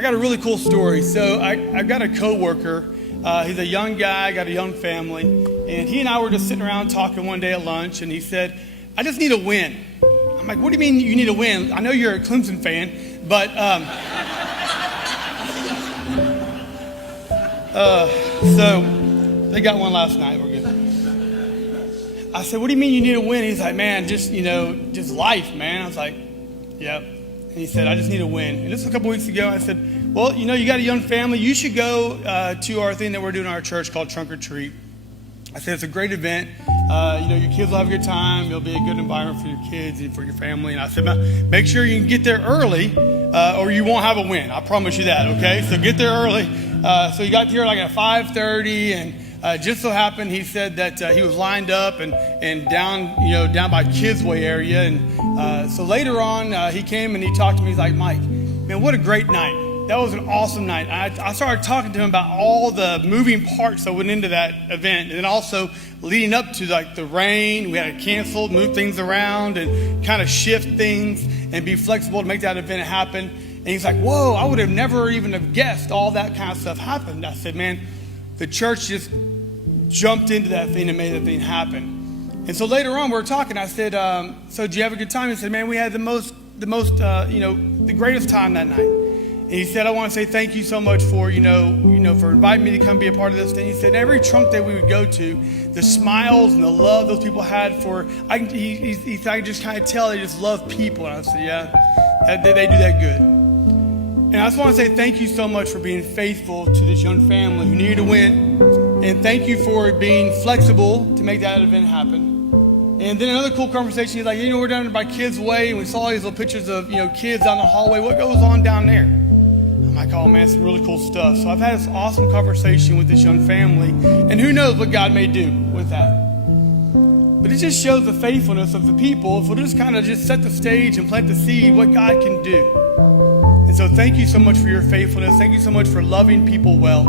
I got a really cool story. So I've got a coworker. He's a young guy, got a young family, and he and I were just sitting around talking one day at lunch, and he said, "I just need a win." I'm like, "What do you mean you need a win? I know you're a Clemson fan, but so they got one last night. We're good." I said, "What do you mean you need a win?" He's like, "Man, just life, man." I was like, "Yep." And he said, "I just need a win." And this was a couple weeks ago. I said, "Well, you got a young family. You should go to our thing that we're doing in our church called Trunk or Treat." I said, "It's a great event. Your kids will have a good time. It'll be a good environment for your kids and for your family." And I said, "Make sure you can get there early or you won't have a win. I promise you that, okay? So get there early." So he got here like at 5:30, and just so happened he said that he was lined up and down by Kidsway area. And so later on, he came and he talked to me. He's like, "Mike, man, what a great night. That was an awesome night." I started talking to him about all the moving parts that went into that event, and then also leading up to like the rain. We had to cancel, move things around, and kind of shift things and be flexible to make that event happen. And he's like, "Whoa, I would have never even have guessed all that kind of stuff happened." I said, "Man, the church just jumped into that thing and made that thing happen." And so later on, we were talking. I said, "So did you have a good time?" He said, "Man, we had the greatest time that night." And he said, "I want to say thank you so much for, for inviting me to come be a part of this thing." He said, "Every trunk that we would go to, the smiles and the love those people had he said, I could just kind of tell they just love people." And I said, "Yeah, they do that good." And I just want to say thank you so much for being faithful to this young family who needed to win. And thank you for being flexible to make that event happen. And then another cool conversation, he's like, "We're down there by Kids Way, and we saw these little pictures of, kids down the hallway. What goes on down there?" I'm like, "Oh man, some really cool stuff." So I've had this awesome conversation with this young family, and who knows what God may do with that. But it just shows the faithfulness of the people. If we'll just kind of just set the stage and plant the seed, what God can do. And so thank you so much for your faithfulness. Thank you so much for loving people well.